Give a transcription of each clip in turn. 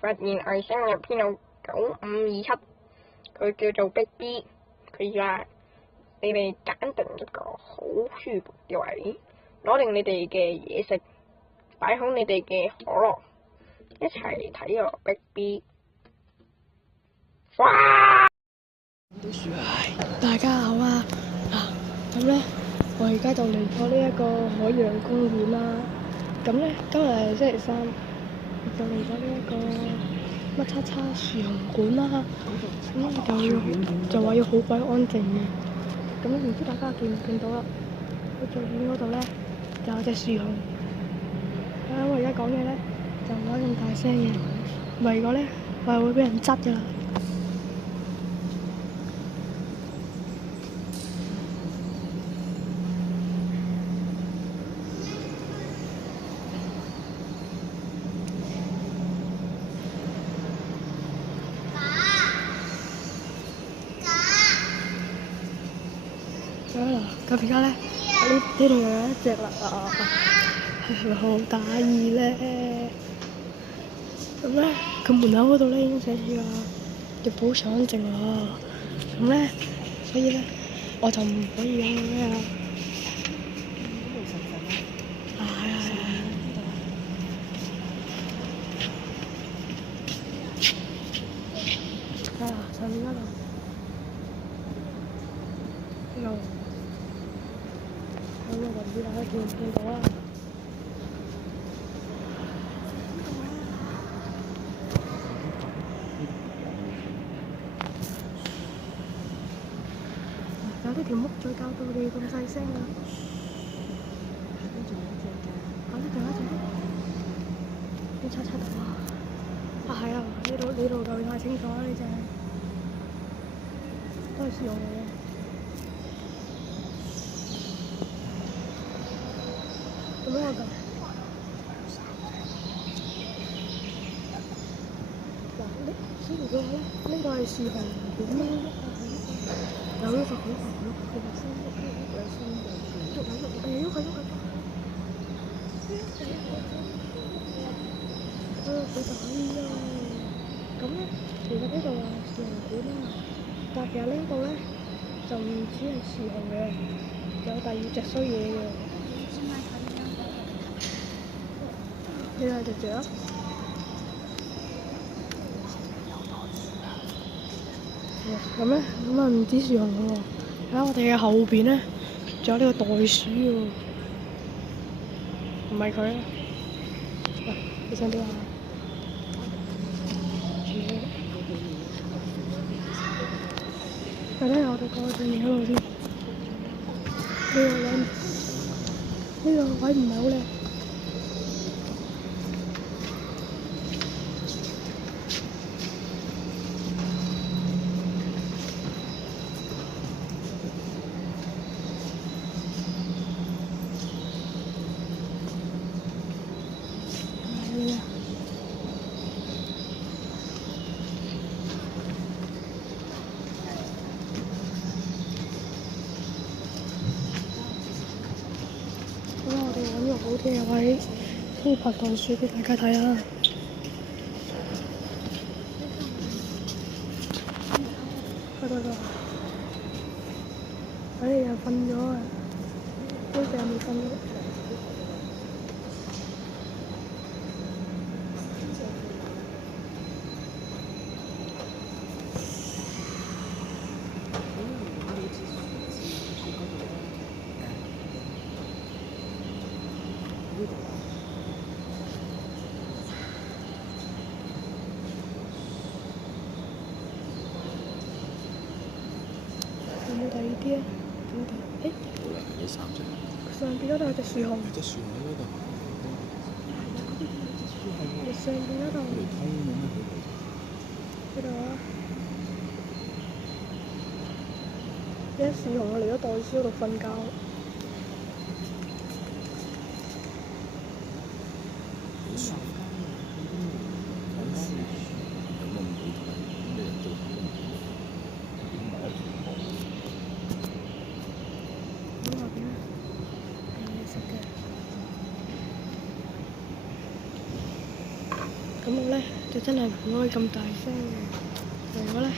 發現外星人編號9527，佢叫做 Big B， 佢話你哋揀定一個好舒服嘅位，攞定你哋嘅嘢食，擺好你哋嘅可樂，一齊睇個 Big B。哇！大家好啊！咁咧，我而家就嚟咗呢一個海洋公園啦。咁咧，今日係星期三，就嚟咗呢一個乜叉叉樹熊館啦。咁就話要好鬼安靜嘅。咁唔知大家見唔見到啦？喺最遠嗰度咧就有隻樹熊。我而家講嘢咧就唔可以咁大聲嘅，唔係如果咧我係會俾人執㗎啦。咁而家咧，呢度又有一隻啦，係咪好得意咧？咁咧，佢門口嗰度咧已經寫住話要保持安靜喎。咁咧，所以咧，我就唔可以咁咩啦。係。上面嗰度。咁我就唔知大家見唔見到啦。有呢條木再教到你咁細聲啊！呢度有一隻呢叉叉度啊！係啊，呢度就太清楚啦，呢隻都係樹熊嚟嘅。咁樣我就所以嘅話咧，呢個係樹熊館啦。有呢個好大嘅，佢話生喐佢。好大啊！咁咧，其實呢度係樹熊館啦，但其實呢度咧就唔止係樹熊嘅，有第二隻衰嘢嘅。呢個係隻雀。咁唔止樹熊喎，喺我哋嘅後邊咧，仲有呢個袋鼠喎。唔係佢啊！喂，你想點啊？我哋過去對面嗰度先。呢個位唔係好靚。揾個好啲嘅位鋪排袋鼠俾大家睇下。佢哋又瞓咗啊！好似又未瞓到。有冇第二啲啊？上邊嗰度有隻樹熊。隻樹熊喺嗰度。上邊嗰度。呢度啊！有隻樹熊嚟咗袋鼠嗰度瞓覺。咁我咧就真係唔可以咁大聲嘅，如果咧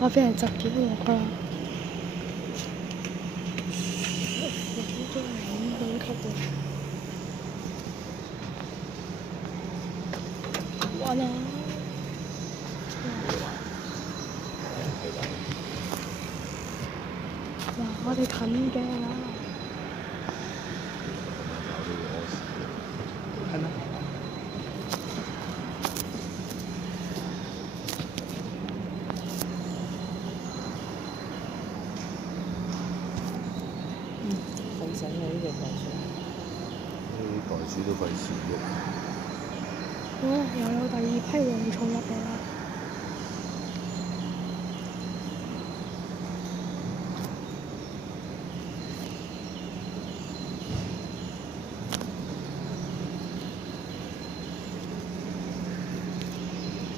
我俾人襲擊我㗎啦。我都係5等級喎。玩啊！嗱，我哋近嘅啦。費事啊！呢隻袋鼠，呢啲袋鼠都費事喐。又有第2批蝗蟲入嚟啦！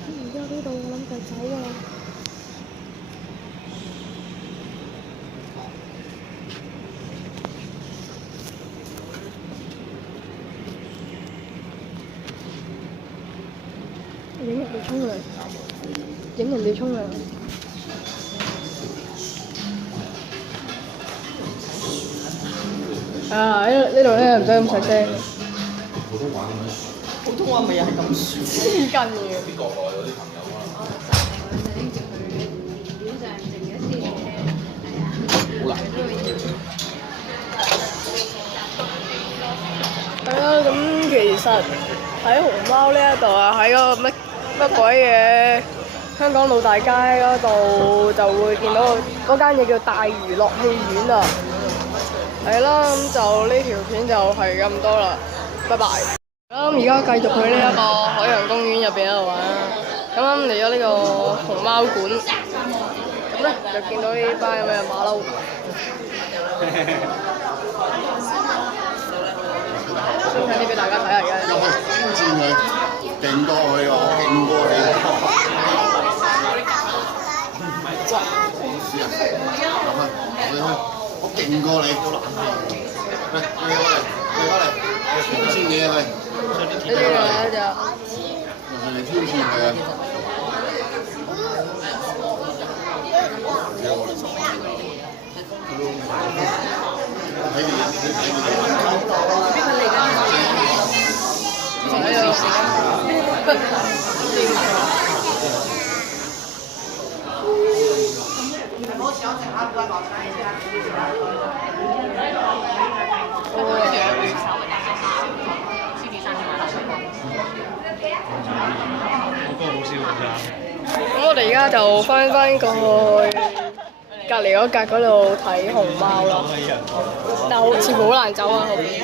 而家呢度我諗就走啊！影人哋沖涼，影人哋沖涼。啊！呢度咧唔使咁細聲。普通話點樣？普通話咪又係咁説。黐筋嘅。啲國內嗰啲朋友啊，好難。係啊，咁其實喺熊貓呢一度啊，喺嗰個乜鬼嘢香港老大街嗰度就會見到嗰間嘢叫大娛樂戲院啊。係啦，咁就呢條片就係咁多啦，拜拜。咁而家繼續去呢一個海洋公園入邊喺度玩啦。咁啱嚟咗呢個熊貓館，咁咧就見到呢班咁嘅馬騮。先睇啲俾大家睇下而家。入去挑戰佢，勁過佢喎，勁過你。哇！好屎啊！入去，我勁過你，好難啊！嚟，你過嚟，挑戰你啊！呢啲嚟就嚟挑戰佢啊！睇住咁我哋而家就翻過去隔離嗰格嗰度睇熊貓啦，但係好似好難走啊後邊。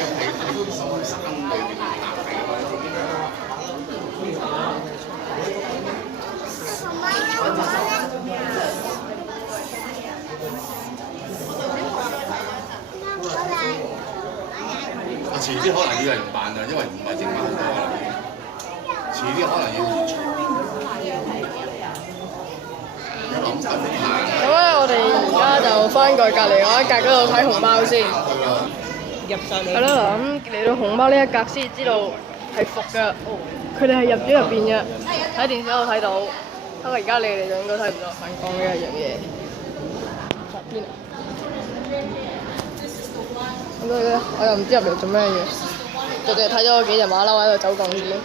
遲啲可能要人扮啊，因為唔係整翻好多啦。遲啲可能要現場。咁咧，我哋而家就翻過去隔離嗰一格嗰度睇熊貓先。入晒嚟。係啦，嗱咁嚟到熊貓呢一格先知道係伏嘅，佢哋係入咗入邊嘅，喺電視嗰度睇到。不過而家你哋就應該睇唔到反光呢一樣嘢。邊啊？我又唔知入嚟做咩嘢，就淨係睇咗幾隻馬騮喺度走鋼線，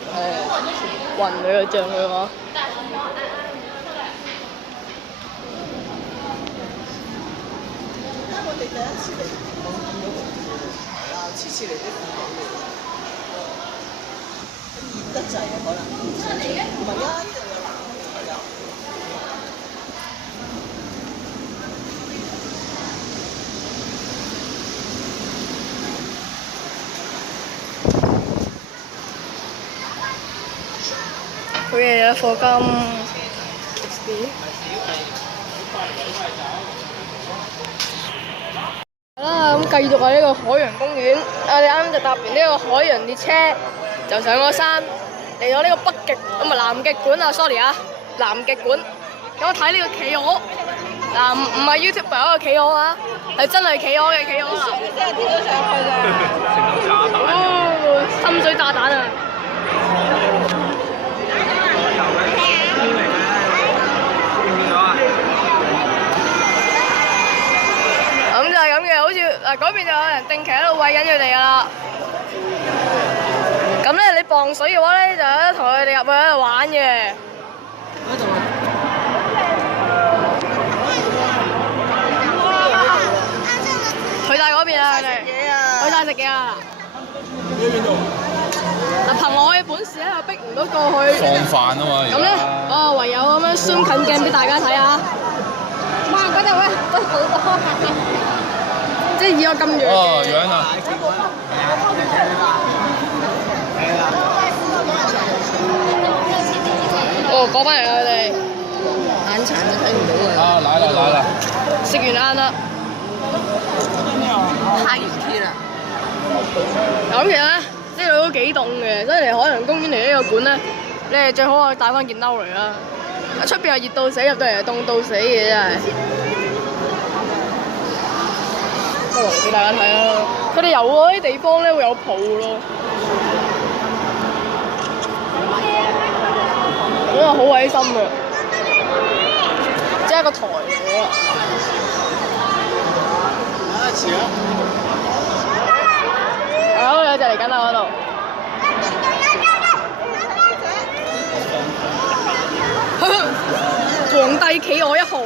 暈佢啊，脹佢話。我哋第一次嚟，係啊，次次嚟都熱得滯啊，可能。唔係啊，呢度有冷氣啊。好嘢啊！課金。好啦，咁繼續係呢個海洋公園。我哋啱就搭完呢個海洋列車，就上咗山，嚟到呢個北極，咁啊南極館啊 ，sorry 啊，南極館。咁我睇呢個企鵝，嗱唔係 YouTube 嗰個企鵝啊，係真係企鵝嘅企鵝啊！你真係跌咗上去咋？哦，深水炸彈啊！緊佢哋㗎啦。咁咧，你傍水嘅話咧，就有得同佢哋入去喺度玩嘅。去晒嗰邊啊！佢哋去晒食嘢啊！嗱，憑我嘅本事咧，又逼唔到過去。放飯啊嘛！咁咧，我唯有咁樣 zoom 近鏡俾大家睇下。哇！嗰度咧都好多，即係以我咁遠嘅。哦，樣啊！哦，過翻嚟啦佢哋，眼殘就睇唔到啊！啊，嚟啦嚟啦！食完晏啦。太熱天啦！咁其實咧，呢度都幾凍嘅，所以嚟海洋公園嚟呢個館咧，你哋最好啊帶翻件褸嚟啦。出邊又熱到死，入到嚟又凍到死嘅真係。不過俾大家睇啦，佢哋遊嗰啲地方咧會有泡咯，咁啊好鬼深啊！即係一個台嚟嘅。好，有隻嚟緊啦嗰度。皇帝企鵝1號。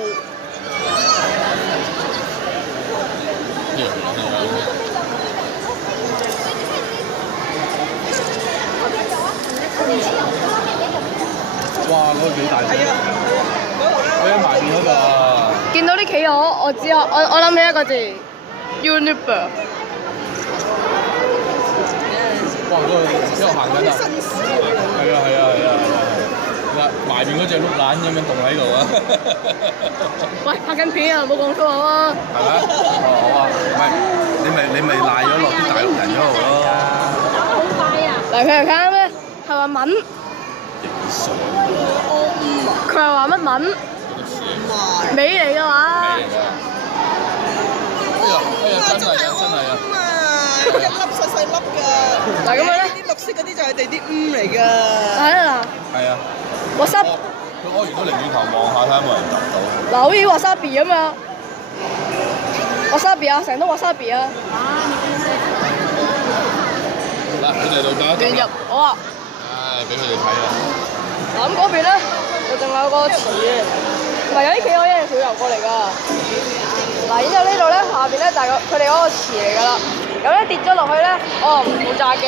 哇！嗰個幾大隻，佢喺埋邊嗰個啊！見到啲企鵝，我知啊，我諗起一個字 ，Univer。哇！嗰個一路行緊啊！係啊係啊係啊係啊！嗱，埋邊嗰隻碌懶咁樣棟喺度啊！喂，拍緊片啊，冇講粗口啊！係咪？哦好啊，唔係你咪賴咗落啲大陸人嗰度咯。嚟佢嚟睇咩？係話文。佢係話乜文？美嚟嘅話。哎呀真係啊真係啊！一粒細細粒㗎。嗱咁樣咧，啲綠色嗰啲就係哋啲嚟㗎。睇啦係啊！嗱，wasabi 佢屙完都擰轉頭望下睇下有冇人揼到。嗱，好似 wasabi 咁啊，wasabi 啊，成堆 wasabi 啊。嗱，佢哋度搞一亂入，好啊。唉，俾佢哋睇啊！嗱咁嗰邊咧，就仲有個池嘅，唔係有啲企鵝一定少游過嚟㗎。嗱，然之後呢度咧，下邊咧就係佢哋嗰個池嚟㗎啦。咁咧跌咗落去咧，我唔負責嘅。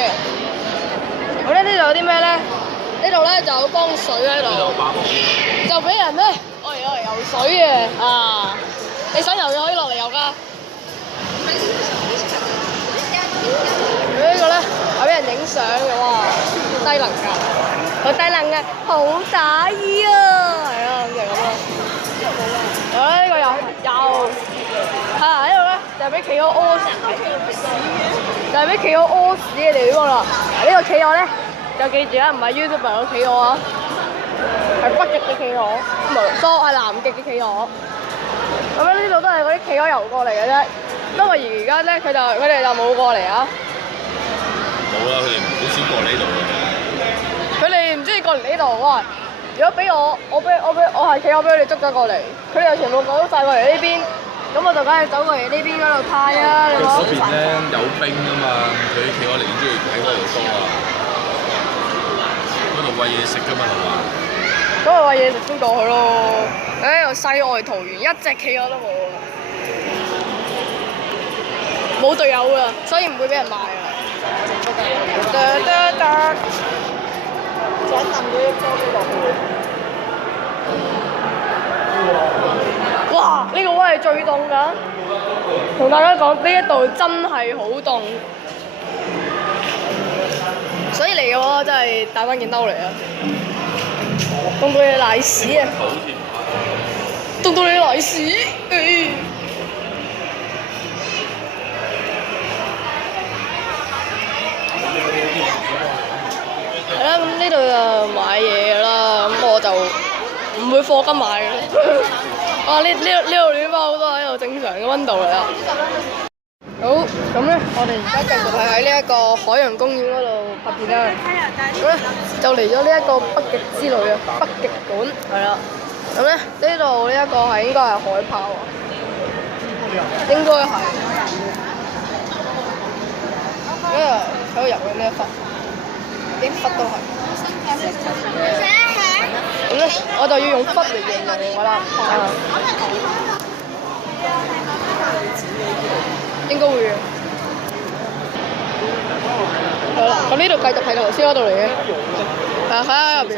咁咧呢度有啲咩咧？呢度咧就有缸水喺度，就俾人咧我嚟游水嘅啊！你想游就可以落嚟游㗎。呢個咧係俾人影相嘅哇，低能㗎，好低能嘅，好打意啊！係啊，咁就咁啦。呢個又呢度咧就係俾企鵝屙屎，就係俾企鵝屙屎嘅地方啦。嗱，呢個企鵝咧就記住啦，唔係 YouTuber 嘅企鵝啊，係北極嘅企鵝，唔係多係南極嘅企鵝。咁咧呢度都係嗰啲企鵝游過嚟嘅啫。不過而家咧佢哋就冇過嚟啊。冇啦，佢哋好少過呢度嘅。佢哋唔中意過嚟呢度哇！如果俾我係企鵝俾佢哋捉咗過嚟，佢哋就全部走晒過嚟呢邊，咁我就梗係走過嚟呢邊嗰度揩啊！你嗰講邊咧有冰啊嘛，佢啲企鵝寧願中意喺嗰度多啊。嗰度餵嘢食㗎嘛，係嘛？咁咪餵嘢食先過去咯。又世外桃源，一隻企鵝都冇啊！冇隊友㗎，所以唔會俾人賣啊！想揼嗰啲波機落去。哇！呢個位係最凍㗎，同大家講呢一度真係好凍，所以嚟嘅話真係帶翻件褸嚟啊！凍到你瀨屎啊！凍到你瀨屎！係啦，咁呢度就買嘢㗎啦，咁我就唔會課金買嘅。哇！呢度暖翻好多，呢度正常嘅溫度嚟啦。好，咁咧，我哋而家繼續係喺呢一個海洋公園嗰度拍片啦。咁咧就嚟咗呢一個北極之旅啊，北極館係啦。咁咧呢度呢一個係應該係海豹啊，應該係。喺度游緊呢一忽，啲忽都係。咁咧，我就要用忽嚟形容我啦。應該會嘅。好啦，咁呢度繼續係頭先嗰度嚟嘅。喺入邊。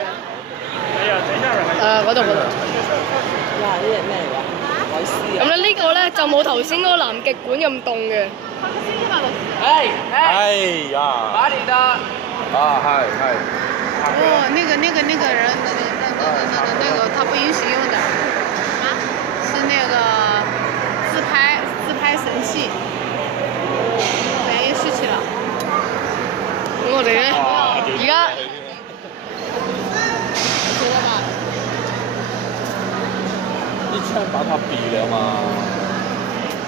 嗰度。哇！呢隻咩嚟㗎？海獅啊！咁咧呢個咧就冇頭先嗰個南極館咁凍嘅。哎呀！哪裡的？啊，係。哦，那个人，那个他不允許用的，是那个自拍神器，被失去了。咁我哋咧，而家一槍把他斃了嘛！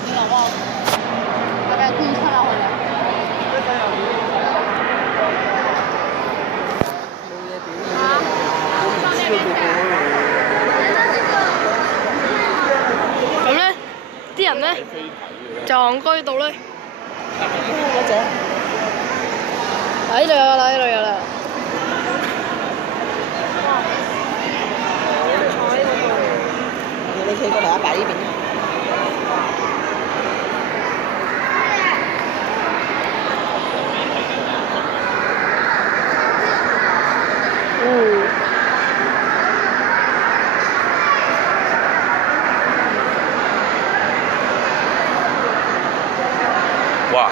你老公要不要自己穿了回來？咁咧，啲人咧就戇居到咧，嗰隻呢度有啦，呢度有啦。你企過嚟阿爸呢邊。哇！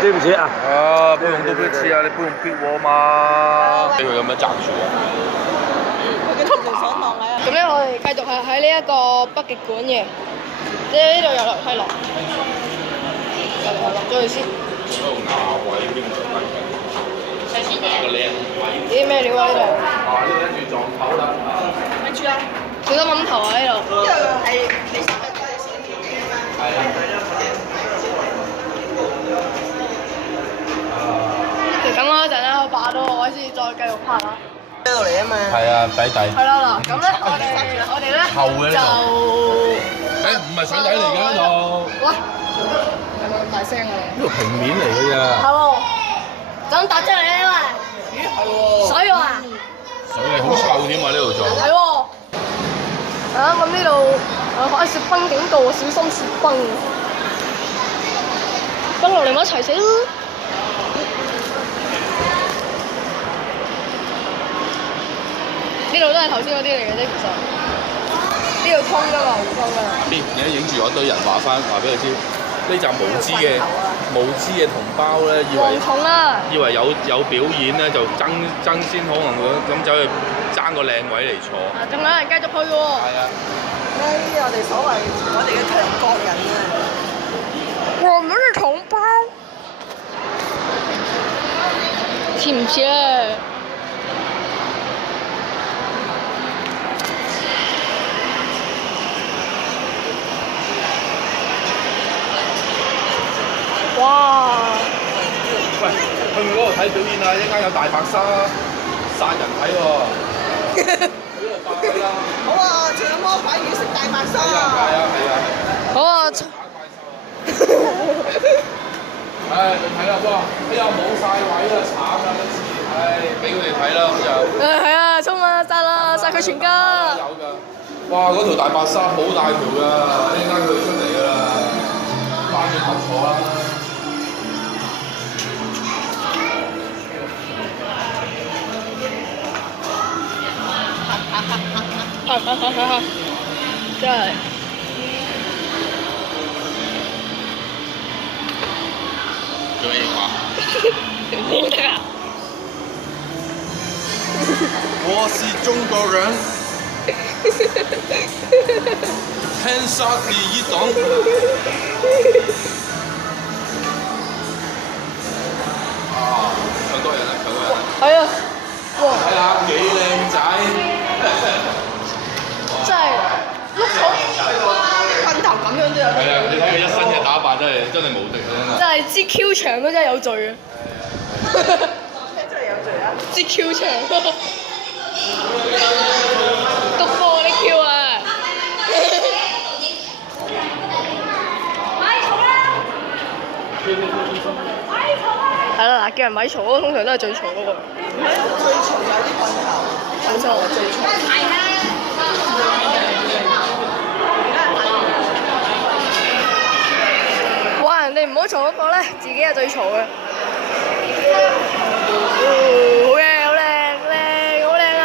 對不起啊！啊，不用對不起啊，你不用逼我嘛。呢個有咩擲住啊？咁咧，我哋繼續係喺呢一個北極館嘅，即係呢度有樓梯落，落咗去先。啲咩料啊呢度？啊，呢個跟住撞頭啦。跟住啊！小心揞頭啊呢度。呢個係你手嘅都係線條嘅嘛。係啊。等我一陣啦，我霸到個位先，再繼續拍啦。呢度嚟啊嘛。係啊，底。係啦嗱，咁咧我哋咧厚嘅呢就誒，唔係水底嚟嘅呢度。喂，係咪咁大聲啊你？呢度平面嚟嘅咋。係喎，就咁打出嚟咧喂。咦係喎。水喎啊！水嚟好臭添啊！呢度做。係喎。咁呢度海雪崩警告，小心雪崩。崩落嚟咪一齊死咯！呢度都係頭先嗰啲嚟嘅啫，其實。呢度通㗎嘛，唔通㗎。你而家影住我一堆人話俾佢知，呢站無知嘅同胞咧，蝗蟲啊！以為有表演咧，就爭先可能咁走去爭個靚位嚟坐。仲有人繼續去嘅喎。係啊。我哋所謂我哋嘅強國人啊！我們是同胞。似唔似咧？哇！喂，去嗰度睇表演啊！一陣間有大白鯊殺人睇喎。好啊，仲有魔鬼魚食大白鯊係啊！好啊！唉，你睇啦，哇！哎呀，冇晒位啦，慘啦今次，唉，俾佢哋睇啦咁就。係啊，衝啊，殺佢全家！有㗎。哇！嗰條大白鯊好大條㗎，一陣間佢出嚟㗎啦，翻轉頭坐啦。真係。做咩話？唔得啊！我是中國人，天下第一黨。啊！唱多人啦，唱多人啦！係啊！哇！睇下幾靚仔，真係碌草，棍頭咁樣都有。係啊！你睇佢一身嘅打扮真係無敵啊！真係支 Q 場都真係有罪啊！真係有罪啊！支 Q 場，篤波啲 Q 啊！快重啦！叫人咪嘈咯，通常都係最嘈嗰個。最嘈有啲混淆，冇錯，最嘈。哇！人哋唔好嘈嗰個咧，自己係最嘈嘅。好嘢，好靚，靚，好靚啊！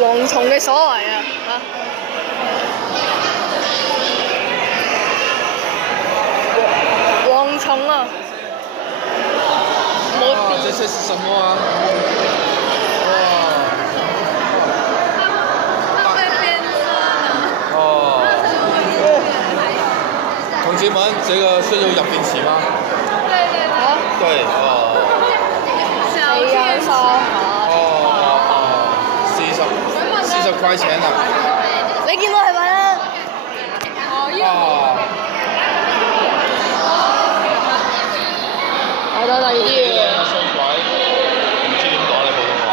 蝗蟲嘅所為啊！嚇！蝗蟲啊！哇，這些是什麼啊？哇！哦。同志們，這個需要入電池嗎？對，哦。40塊錢啊！你見我係咪啊？哇！我到第二頁。雙軌，唔知點講你普通話？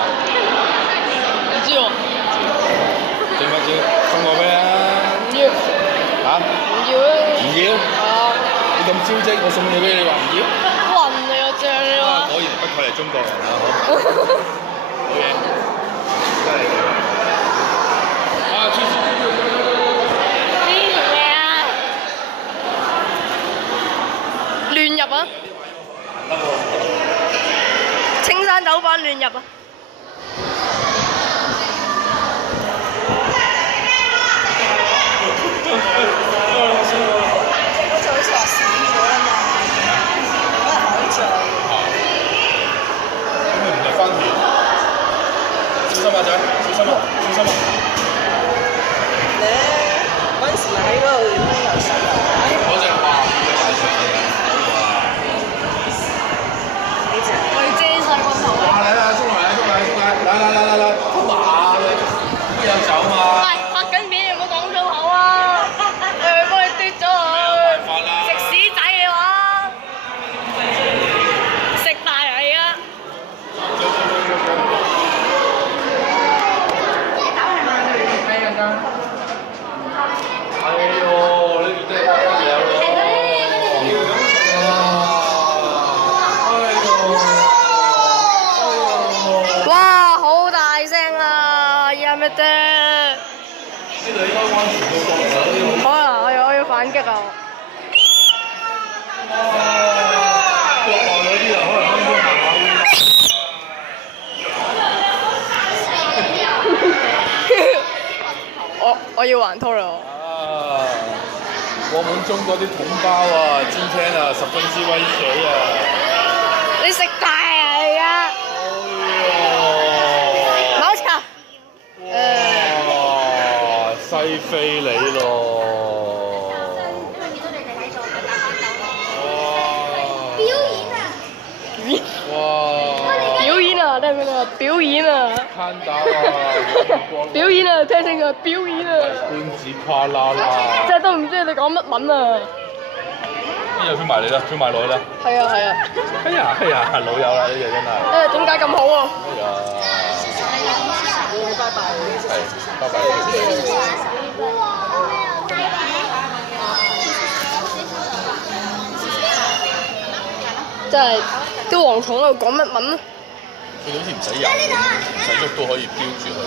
唔知喎。點乜嘢？送我咩啊？唔要。嚇？唔要啊！唔要？啊！你咁招積，我送嘢俾你話唔要？暈你我正你話。果然不愧係中國人啊！好嘢，真係。啊！出事！亂入啊！青山酒板亂入啊！嗰隻好似話死咗啦嘛，嗰係海象。咁咪唔係番茄？小心啊仔！小心啊！小心啊！你嗰陣時咪喺嗰度點樣游水啊？嗰隻話大水嘅。呢隻。佢遮晒個頭啊！嚟啦！衝嚟！衝嚟！衝嚟！嚟！衝馬你邊有走嘛？喂，拍緊片，你唔好講粗口啊！我會幫你嘟咗佢。食屎仔嘅話，食大嚟啊！哎呦，呢條真係得嘢喎！哇，好大聲啊！有咩啫？呢度應該安全到夠啦！可能我要反擊啊！國內嗰啲啊，可能分分下我要還拖啦！啊！我們中國的同胞啊，今天啊十分之威水啊！你食大嚟啊！冇錯。哇！西非你咯！哇！表演啊，聽唔聽啊？表演啊！看到啊！表演啊，聽清楚，表演啊！官子跨啦啦！真係都唔知你講乜文啊！呢又飄埋嚟啦，飄埋落去啦！係啊係啊！哎呀，老友啦，呢隻真係。點解咁好啊？哎呀！拜拜。係，拜拜。真係啲蝗蟲喺度講乜文啊？佢哋好似唔使游，唔使喐都可以飄住去，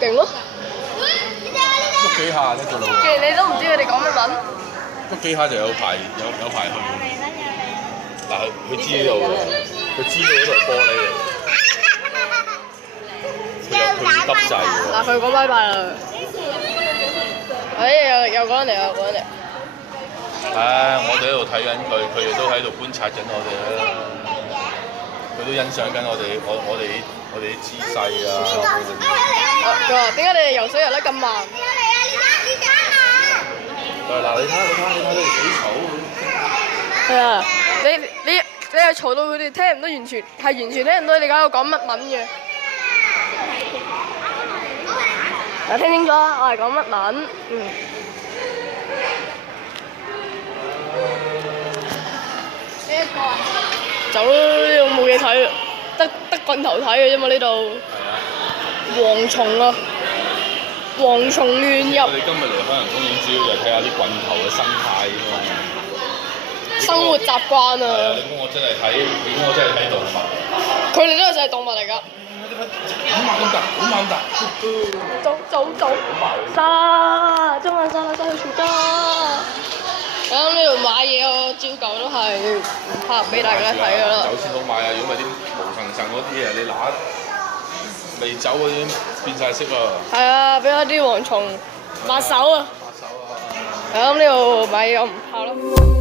勁咯！喐幾下咧個路，既然你都唔知佢哋講乜文，喐幾下就有排去。嗱，佢知呢度喎，佢知道呢度係玻璃嚟，佢揼掣喎。嗱佢講拜拜啦！又講嚟又講嚟。唉，我哋喺度睇緊佢，佢哋都喺度觀察緊我哋啦。佢都欣賞緊我哋啲姿勢啊！佢話點解你哋游水游得咁慢？嗱，你睇佢哋幾嘈。係啊，你係嘈到佢哋聽唔到，完全聽唔到你而家喺度講乜文嘅。嗱，聽清楚啊，我係講乜文？走啦！呢度冇嘢睇，得棍頭睇嘅啫嘛呢度。係啊。蝗蟲啊！蝗蟲亂入。我哋今日嚟海洋公園主要就睇下啲棍頭嘅生態啫嘛。生活習慣係啊！啊！你估我真係睇，你估我真係睇動物。佢哋都係就係動物嚟㗎。好猛㗎！好猛㗎！走！殺啦！中眼殺啦！殺去全家！咁呢度買嘢我照舊都係唔拍俾大家睇㗎啦。有先好買啊！如果唔係啲毛層層嗰啲嘢，你揦未走嗰啲變晒色啊！係啊，俾嗰啲蝗蟲抹手啊！拍手啊！咁呢度買嘢我唔拍啦。